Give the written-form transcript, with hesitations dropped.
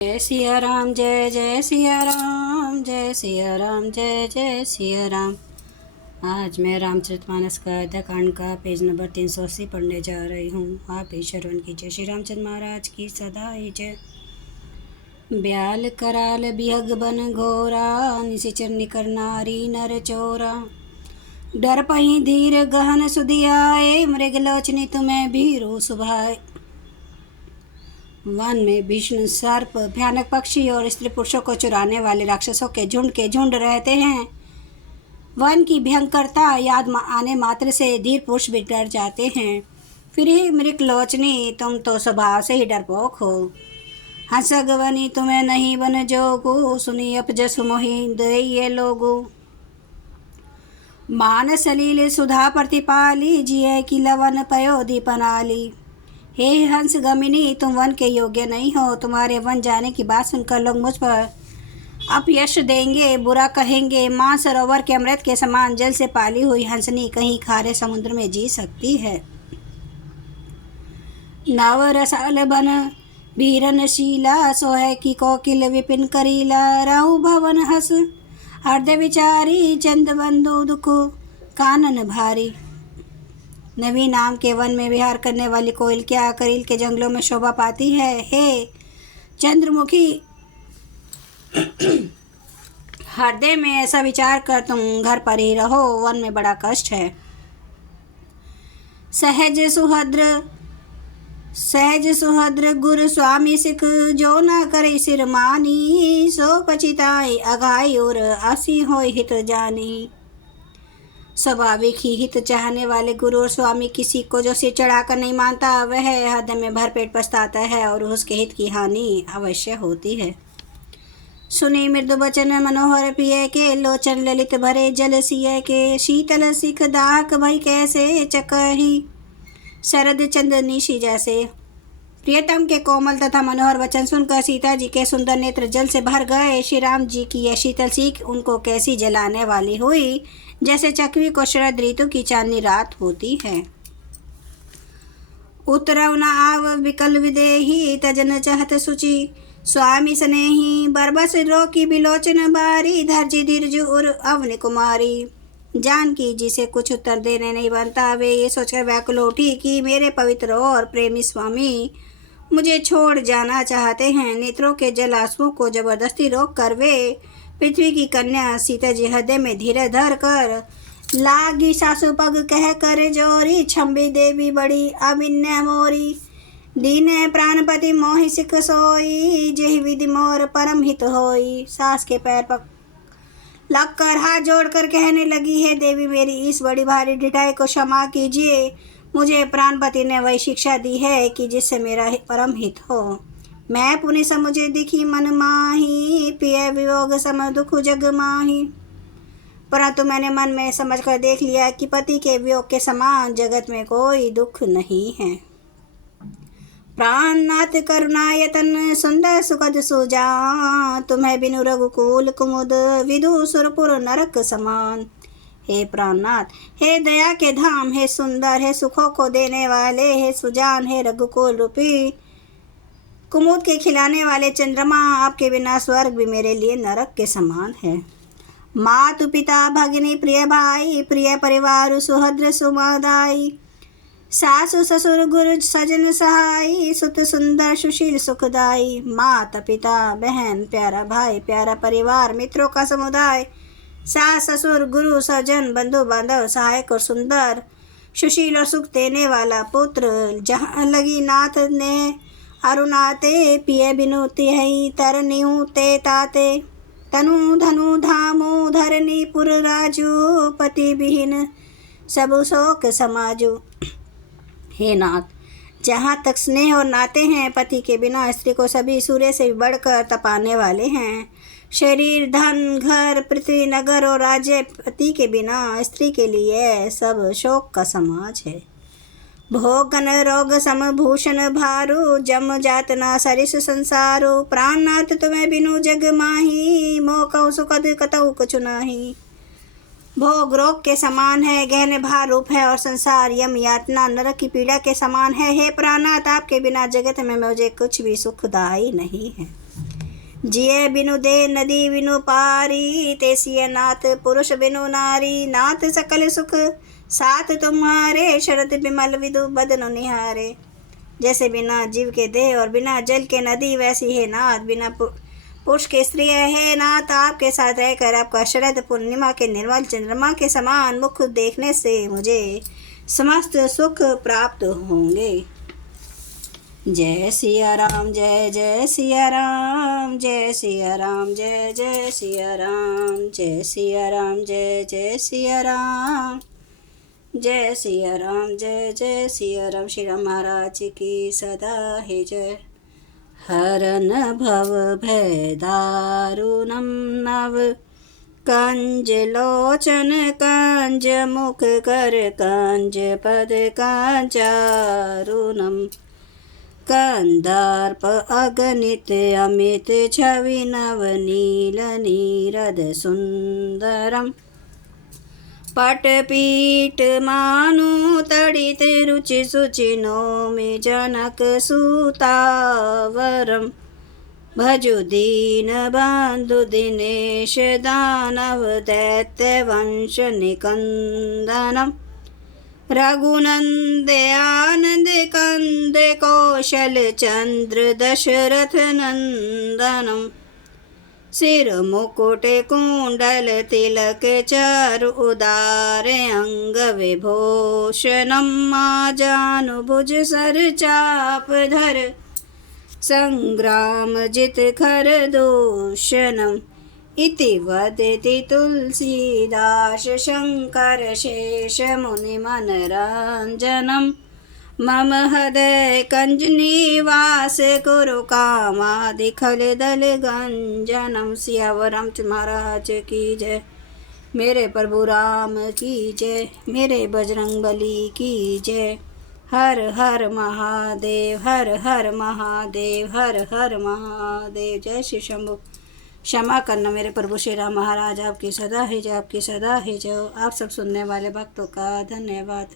जय सिया राम, जय जय सिया राम, जय सिया राम, जय जय सिया राम। आज मैं रामचरितमानस का अध्याकांड का पेज नंबर 380 पढ़ने जा रही हूँ। आप ही श्रवण कीजिए। श्री रामचंद्र महाराज की सदा ही जय। ब्याल कराल बिहग बन घोरा, निशिचर निकर नारी नर चोरा। डर पही धीर गहन सुधियाए, मृग लोचनी तुम्हें भीरू सुभाए। वन में भीषण सर्प, भयानक पक्षी और स्त्री पुरुषों को चुराने वाले राक्षसों के झुंड रहते हैं। वन की भयंकरता याद आने मात्र से धीर पुरुष भी डर जाते हैं। फिर ही मृग लोचनी, तुम तो स्वभाव से ही डरपोक हो। हंसग बनी तुम्हें नहीं बन जोगु, सुनी अपजस मोहि दैये लोगु। मान सलील सुधा प्रतिपाली, जिये की लवन पयो दीपनाली। हे हंस गमिनी, तुम वन के योग्य नहीं हो। तुम्हारे वन जाने की बात सुनकर लोग मुझ पर अपयश देंगे, बुरा कहेंगे। मां सरोवर के अमृत के समान जल से पाली हुई हंसनी कहीं खारे समुद्र में जी सकती है। नव रसाल बन बीरन शीला, सोहे की कोकिल विपिन करीला। राहु भवन हस हृदय विचारी, चंद बंधु दुख कानन भारी। नवी नाम के वन में विहार करने वाली कोयल क्या करील के जंगलों में शोभा पाती है। हे चंद्रमुखी, हृदय में ऐसा विचार कर तुम घर पर ही रहो, वन में बड़ा कष्ट है। सहज सुहद्र गुरु स्वामी सिख, जो न करे सिर मानी। सो पचिताई अघाई और आसी होय हित जानी। स्वाभाविक ही हित चाहने वाले गुरु और स्वामी किसी को जो सिर चढ़ाकर नहीं मानता, वह हृदय में भरपेट पछताता है और उसके हित की हानि अवश्य होती है। सुनी मृदु बचन मनोहर पिय के, लोचन ललित भरे जल सिय के। शीतल सिख दाहक भई कैसे, चकही शरद चंद निशि जैसे। प्रियतम के कोमल तथा मनोहर वचन सुनकर सीता जी के सुंदर नेत्र जल से भर गए। श्री राम जी की यह शीतल सीख उनको कैसी जलाने वाली हुई, जैसे चकवी को शरद ऋतु की चांदनी रात होती है। उतरव न आव विकल विदेही, तजन चहत सुचि। स्वामी स्नेही बरबस रोकी बिलोचन बारी। धरजी धीरज उर अवनि कुमारी। जानकी जी से कुछ उत्तर देने नहीं बनता। वे ये सोचकर व्याकुल उठी कि मेरे पवित्र और प्रेमी स्वामी मुझे छोड़ जाना चाहते हैं। नेत्रों के जल आंसुओं को जबरदस्ती रोक कर वे पृथ्वी की कन्या सीता जी हृदय में धीरे धर कर लागी सासु पग कह कर जोरी। छम्बी देवी बड़ी अभिन्य मोरी, दीने प्राणपति मोहि सिख सोई। जेहि विधि मोर परम हित होई। सास के पैर पर लग कर हाथ जोड़कर कहने लगी, है देवी मेरी इस बड़ी भारी ढिठाई को क्षमा कीजिए। मुझे प्राणपति ने वही शिक्षा दी है कि जिससे मेरा परम हित हो। मैं पुनि समुझे दिखी मन माही, पिय वियोग सम दुख जग माही। परंतु मैंने मन में समझ कर देख लिया कि पति के वियोग के समान जगत में कोई दुख नहीं है। प्राणनाथ करुणायतन सुंदर सुखद सुजान, तुम्हें बिनु रघुकुल कुमुद विदु सुरपुर नरक समान। हे प्राणनाथ, हे दया के धाम, हे सुंदर, हे सुखों को देने वाले, हे सुजान, हे रघुकुल रूपी कुमुद के खिलाने वाले चंद्रमा, आपके बिना स्वर्ग भी मेरे लिए नरक के समान है। मातु पिता भगिनी प्रिय भाई, प्रिय परिवार सुहद्र सुमदाई। सासु ससुर गुरु सजन सहाई, सुत सुंदर सुशील सुखदाई। माता पिता बहन प्यारा भाई, प्यारा परिवार मित्रों का समुदाय। सास ससुर गुरु सजन बंधु बांधव, सहायक और सुंदर, सुशील और सुख देने वाला पुत्र। जहाँ लगी नाथ ने अरुणाते, पिय बिनु तिहै तरनिहु ते ताते। तनु धनु धामु धरनी पुर राजू, पति बिहीन सबु शोक समाजू। हे नाथ, जहाँ तक स्नेह और नाते हैं, पति के बिना स्त्री को सभी सूर्य से बढ़कर तपाने वाले हैं। शरीर धन घर पृथ्वी नगर और राज्य, पति के बिना स्त्री के लिए सब शोक का समाज है। भोगन रोग समभूषण भारू, जम जात ना सरिस संसारो। प्राणनाथ तुम्हें बिनु जग माही, मोह कहु सुखद कतहु कछु नाही। भोग रोग के समान है, गहन भार रूप है और संसार यम यातना नरक की पीड़ा के समान है। हे प्राणनाथ, आपके बिना जगत में मुझे कुछ भी सुखदायी नहीं है। जिए बिनु दे नदी बिनु पारी, तैसिय नाथ पुरुष बिनु नारी। नाथ सकल सुख साथ तुम्हारे, शरद बिमल विदु बदनु निहारे। जैसे बिना जीव के देह और बिना जल के नदी, वैसी है नाथ बिना पुरुष के स्त्री है नाथ। आपके साथ रहकर आपका शरद पूर्णिमा के निर्मल चंद्रमा के समान मुख देखने से मुझे समस्त सुख प्राप्त होंगे। जय सिया राम, जय जय सिया राम, जय सिया राम, जय जय सिया राम, जय सिया राम, जय जय सिया राम, जय सिया राम, जय जय सिया राम। श्री राम महाराज की सदा है जय। हरन भव भय दारुणम नव, कंज लोचन कंज मुख कर कंज पद कांचारुणम। कंदार्प अगणित अमित छवि नव नील नीरद सुंदरम। पटपीठ मानु तड़ित रुचि सुचि नौमि जनक सुतावरम। भजु दीन बंधु दिनेश दानव दैत्य वंश निकंदनम। रघुनंद आनंद कंद कौशल चंद्र दशरथ नंदनम। सिर मुकुट कुंडल तिलक चारु उदार अंग विभूषणम। जानुभुज सर चाप धर संग्राम जित खर दूषणम। इति वदति तुलसीदास शंकर शेष मुनि मनरंजनम। मम हृदय कंज निवास कुरु कामादि खल दल गंजनम। सियावर रामचंद्र महाराज की जय। मेरे प्रभु राम की जय, मेरे बजरंग बली की जय। हर हर महादेव, हर हर महादेव, हर हर महादेव। जय श्री शंभु। क्षमा करना मेरे प्रभु श्री राम महाराज, आपकी सदा है जय, आपकी सदा है जय। आप सब सुनने वाले भक्तों का धन्यवाद।